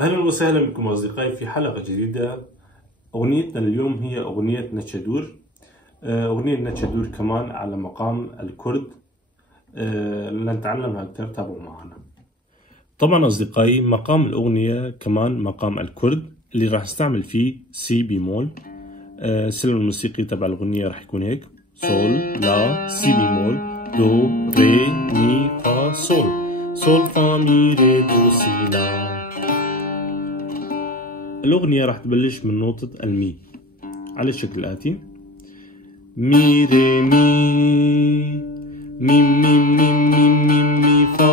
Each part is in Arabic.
أهلا وسهلا بكم أصدقائي في حلقة جديدة. أغنيتنا اليوم هي أغنية نتشادور. أغنية نتشادور كمان على مقام الكرد. لنتعلمها أكثر، تابعوا معنا. طبعا أصدقائي مقام الأغنية كمان مقام الكرد اللي راح استعمل فيه سي بيمول. السلم الموسيقي تبع الأغنية راح يكون هيك: سول لا سي بيمول دو ري مي فا سول، سول فا مي ري دو سي لا. الأغنية راح تبلش من نقطة المي على الشكل الآتي: مي ري مي مي مي مي مي مي مي فا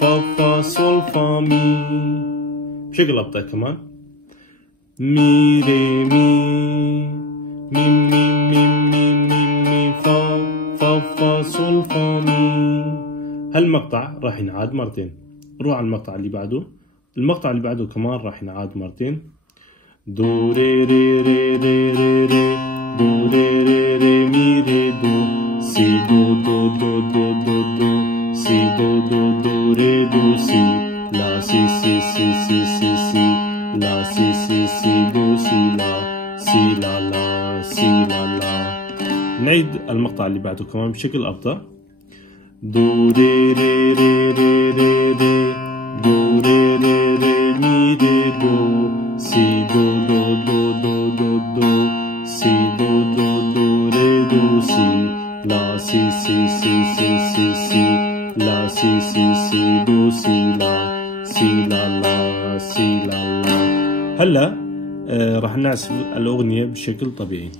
فا فا سول فا مي. بشكل أبطأ كمان: مي ري مي مي مي مي مي مي مي فا فا فا سول فا مي. هالمقطع راح ينعاد مرتين. روح على المقطع اللي بعده. المقطع اللي بعده كمان راح ينعاد مرتين: دو ري ري ري ري ري ري دو ري ري ري مي ري دو سي دو دو دو دو دو دو سي دو دو دو ري دو سي لا سي سي سي سي سي سي لا سي سي سي دو سي لا سي لا لا سي لا لا. نعيد المقطع اللي بعده كمان بشكل أبطأ: دو ري ري ري ري ري ري دو ري ري ري مي ري دو سي دو دو دو دو دو دو سي دو دو دو ري دو سي لا سي سي سي سي سي سي لا سي سي سي دو سي لا سي لا لا سي لا لا. هلا راح نعزف الأغنية بشكل طبيعي.